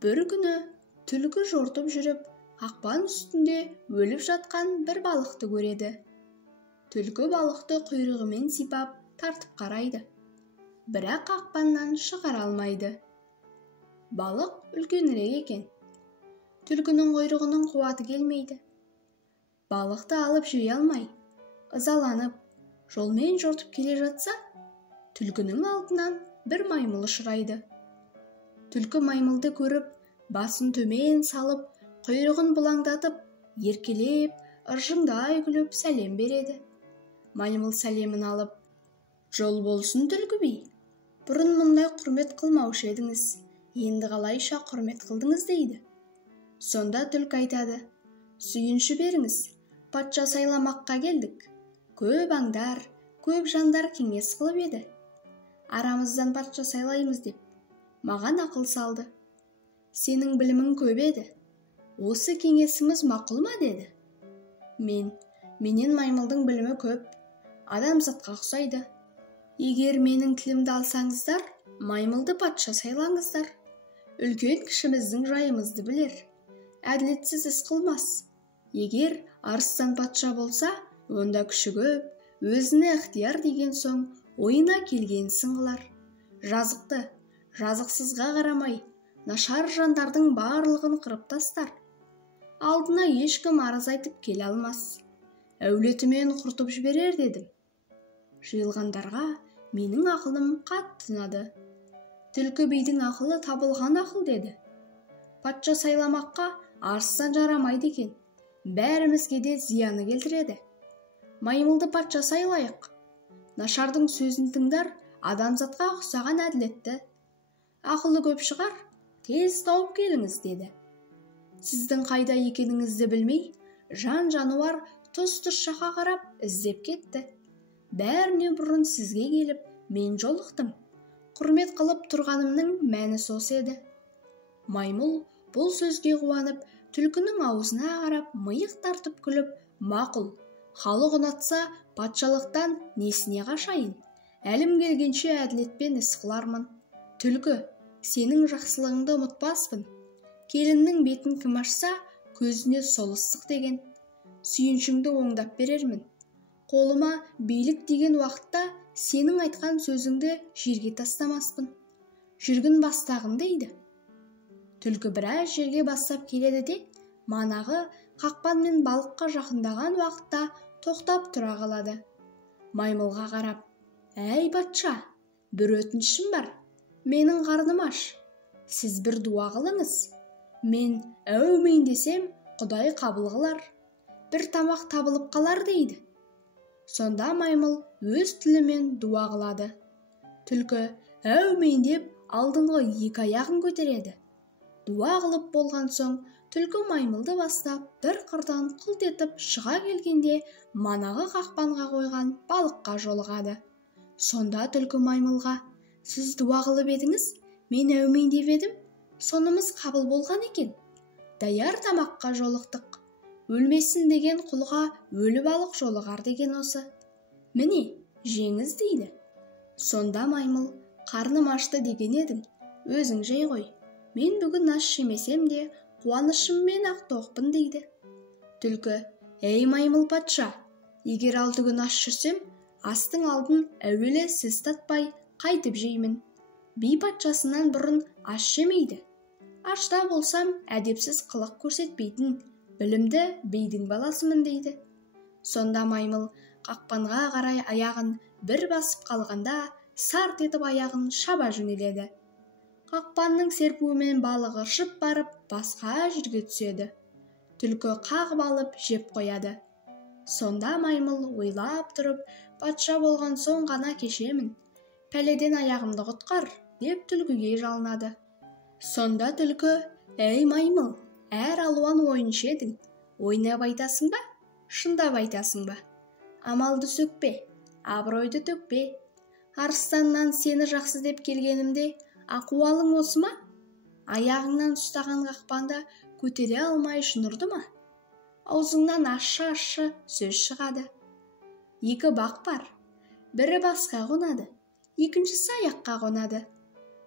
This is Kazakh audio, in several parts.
Bir күні түлкі жортып жүріп, қақпан үстінде өліп жатқан бір балықты көреді. Түлкі балықты құйрығымен сипап, тартып қарайды. Бірақ қақпаннан шығара алмайды. Балық үлкенірек екен. Түлкінің құйрығының қуаты келмейді. Балықты алып жей алмай, ызаланып, жолмен жортып келе жатса, түлкінің алдынан бір маймыл ұшырайды. Түлкі маймылды көріп, басын төмен салып, құйрығын бұлаңдатып, еркелеп, ыржыңдай күліп сәлем береді. Маймыл сәлемін алып, «Жол болсын, түлкі би. Бұрын мұндай құрмет қылмаушы едіңіз, енді қалайша құрмет қылдыңыз» дейді. Сонда түлкі айтады: «Сүйінші беріңіз, патша сайламаққа келдік. Көп аңдар, көп жандар кеңес қылып еді. Арамыздан патша сайлаймыз деп маған ақыл салды. Сенің білімің көп еді. Осы кеңесіміз мақұл ма?» деді. Менен маймылдың білімі көп, адамзатқа ұқсайды. Егер менің тілімді алсаңыздар, маймылды патша сайлаңыздар. Үлкен кішіміздің жайымызды білер, әділетсіз іс қылмас. Егер арыстан патша болса, онда күші көп, өзіне ықтияр деген соң ойына келгенсін қылар. Жазықты, жазықсызға қарамай, нашар жандардың барлығын қырып тастар. Алдына ешкім арыз айтып келе алмас. Әулетімен құртып жіберер дедім. Жиылғандарға менің ақылым қатты ұнады. Түлкі бидің ақылы табылған ақыл деді. Патша сайламаққа арыстан жарамайды екен. Бәрімізге де зияны келтіреді. Маймылды патша сайлайық. Нашардың сөзін тыңдар, адамзатқа ұқсаған әділетті. Ақылы көп шығар, тез тауып келіңіз деді. Сіздің қайда екеніңізді білмей, жан-жануар тұс-тұс жаққа қарап іздеп кетті. Бәріне бұрын сізге келіп, мен жолықтым. Құрмет қылып тұрғанымның мәні осы еді. Маймыл бұл сөзге қуанып, түлкінің аузына қарап, миық тартып күліп, «Мақұл, халық ұнатса, патшалықтан несіне қашайын? Әлім келгенше әділетпен іс қылармын. Түлкі, сенің жақсылығыңды ұмытпаспын. Келіннің бетін кім ашса, көзіне сол ыстық» деген. «Сүйіншіңді оңдап берермін. Қолыма билік деген уақытта сенің айтқан сөзіңді жерге тастамаспын. Жүргін бастағын» дейді. Түлкі біраз жерге бастап келеді де, манағы қақпан мен балыққа жақындаған уақытта тоқтап тұра қалады. Маймылға қарап: «Әй патша, бір өтінішім бар. Менің қарным аш. Сіз бір дуа қылыңыз. Мен әумин десем, Құдай қабыл қылар. Бір тамақ табылып қалар» дейді. Сонда маймыл өз тілімен дуа қылады. Түлкі әумин деп алдыңғы екі аяғын көтереді. Дуа қылып болған соң, түлкі маймылды бастап бір қырдан қылт етіп шыға келгенде, манағы қақпанға қойған балыққа жолығады. Сонда түлкі маймылға: «Сіз дуа қылып едіңіз, мен әумин деп едім. Сонымыз қабыл болған екен. Даяр тамаққа жолықтық. Өлмесін деген құлға өлі балық жолығар деген осы. Міне, жеңіз» дейді. Сонда маймыл: «Қарным ашты деген едің, өзің жей ғой. Мен бүгін ас жемесем де, қуанышыммен ақ тоқпын» дейді. Түлкі: «Ей маймыл патша, егер 6 күн аш жүрсем, астың алдын әуелі сіз татпай қайтып жеймін. Би патшасынан бұрын аш жемейді. Ашта болсам, әдепсіз қылық көрсетпейтін білімді бидің баласымын» дейді. Сонда маймыл қақпанға қарай аяғын бір басып қалғанда, сарт етіп аяғын шаба жөнеледі. Қақпанның серпуімен балық ыршып барып, басқа жерге түседі. Түлкі қағып алып жеп қояды. Сонда маймыл ойлап тұрып, «Патша болған соң ғана кешемін. Пәледен аяғымды құтқар» деп түлкіге жалынады. Сонда түлкі: «Әй маймыл, әр алуан ойыншы едің. Ойнап айтасың ба, шындап айтасың ба? Амалды сөкпе, абыройды төкпе. Арыстаннан сені жақсы деп келгенімде, ақуалың осы ма? Аяғыңнан ұстаған қақпанда көтере алмай жынырды ма? Аузыңнан ащы сөз шығады. Екі бақ бар. Бірі басқа қонады, екіншісі аяққа қонады.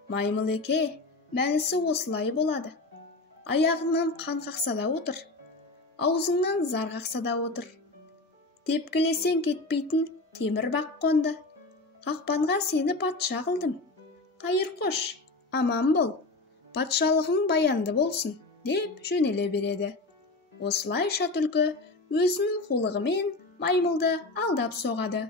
Маймыл еке, мәнісі осылай болады. аяғыңнан қан қақса да отыр, аузыңнан зар қақса да отыр. Тепкілесең кетпейтін темір бақ қонды. Қақпанға сені патша қылдым. Қайыр қош, аман бол, патшалығың баянды болсын, деп жөнеле береді. Осылайша түлкі өзінің қулығымен маймылды алдап соғады.